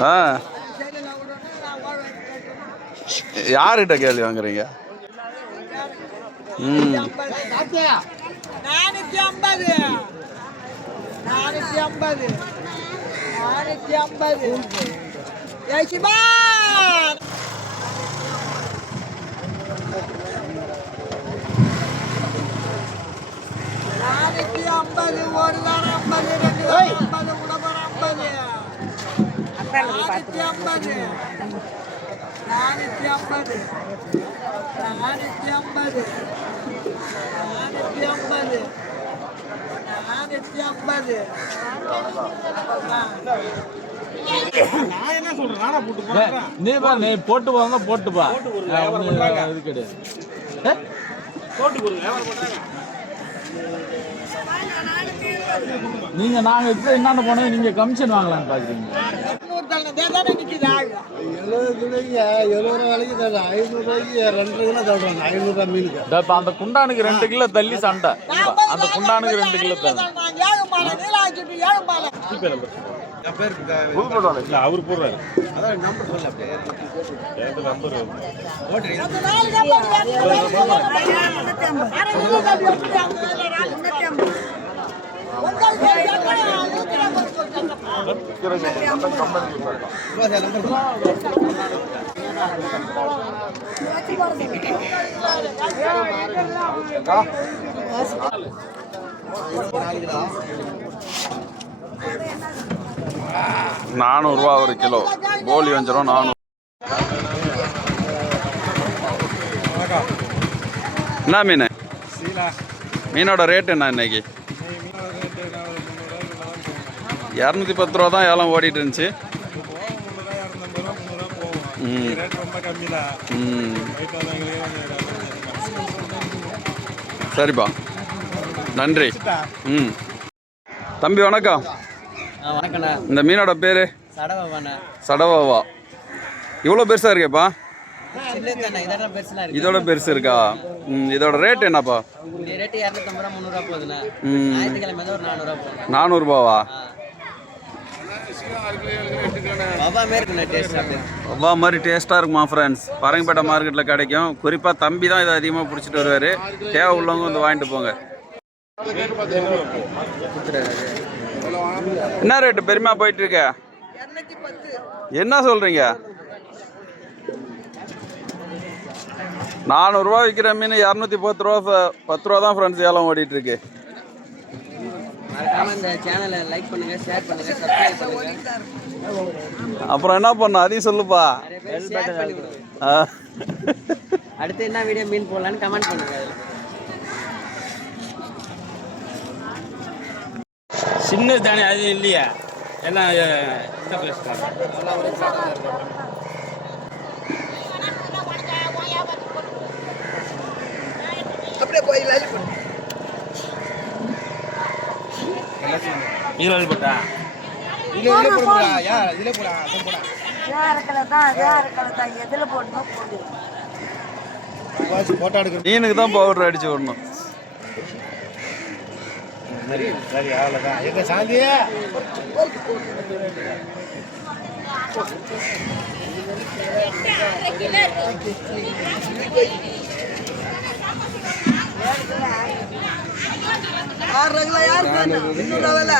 ஆ. யார்கிட்ட கேள்வி வாங்குறீங்க? ம். நானூத்தி ஐம்பது. நானூத்தி ஐம்பது. நானூத்தி ஐம்பது. ஐம்பது நானூத்தி ஐம்பது நானூத்தி ஐம்பது நீ பா நீ போட்டு போங்க போட்டு பா இது கிடையாது? நீங்க நாங்க இப்ப என்னென்ன போனோம் நீங்க கமிஷன் வாங்கலாம்னு பாக்குறீங்க நூறு தலை தேதானே நிக்குது ஆள். எழுபது ரூபா விலைக்கு தரல ஐநூறுரூவாய்க்கு ரெண்டு கிலோ தள்ளுறாங்க ஐநூறுரூவா மீனுக்கு. இதோ இப்ப அந்த குண்டானுக்கு ரெண்டு கிலோ தள்ளி சண்டை. அந்த குண்டானுக்கு ரெண்டு கிலோ தள்ளி நீலாச்சிட்டு நாலு. உங்கள் பேர் என்ன? நூத்தி ஐம்பது சொல்லுங்க. நானூறுரூவா ஒரு கிலோ. கோழி வஞ்சிரம் நானூறு. என்ன மீன்? மீனோட ரேட் என்ன இன்னைக்கு? இரநூத்தி பத்து ரூபா தான் ஏலம் ஓடிட்டு இருந்துச்சு சரிப்பா. நன்றி. ம். தம்பி வணக்கம். வணக்கண்ணா. இந்த மீனோட பேர்? சடவாவா இவ்வளோ பெருசாக இருக்கேப்பா? இதோட பெருசு இருக்கா? இதோட ரேட் என்னப்பா? இந்த அவ்வா மாதிரி டேஸ்ட்டாக இருக்குமா ஃப்ரெண்ட்ஸ் பரங்கிப்பேட்டை மார்க்கெட்டில் கிடைக்கும். குறிப்பாக தம்பி தான் இதை அதிகமாக பிடிச்சிட்டு வருவார். தேவை உள்ளவங்க வந்து வாங்கிட்டு போங்க. என்ன ரேட்டு பெருமா போயிட்டு இருக்க? என்ன சொல்றீங்க? நானூறுரூவா விற்கிற மீன் இரநூத்தி பத்து ரூபா பத்து ரூபா தான் ஃப்ரெண்ட்ஸ் ஏலம் ஓடிட்டு இருக்கு. இந்த சேனலை லைக் பண்ணுங்க ஷேர் பண்ணுங்க சப்ஸ்கிரைப் பண்ணுங்க. அப்புறம் என்ன பண்ணும் அதையும் சொல்லுப்பா. பண்ணி. அடுத்து என்ன வீடியோ மீன் போடலான்னு கமெண்ட் பண்ணுங்க அதுல. சின்னது தானே அது இல்லையா. எல்லாம் இதாக பேசுகிறாங்க பட்டா போட்டோ எடுக்க மீனுக்கு தான் பவுடர் அடிச்சு விடணும். சரி அவ்வளோதான் எங்க சாந்தியே ಆರು ರಗಲ ಯಾರು ಇನ್ನೂರು ರವಲ್ಲ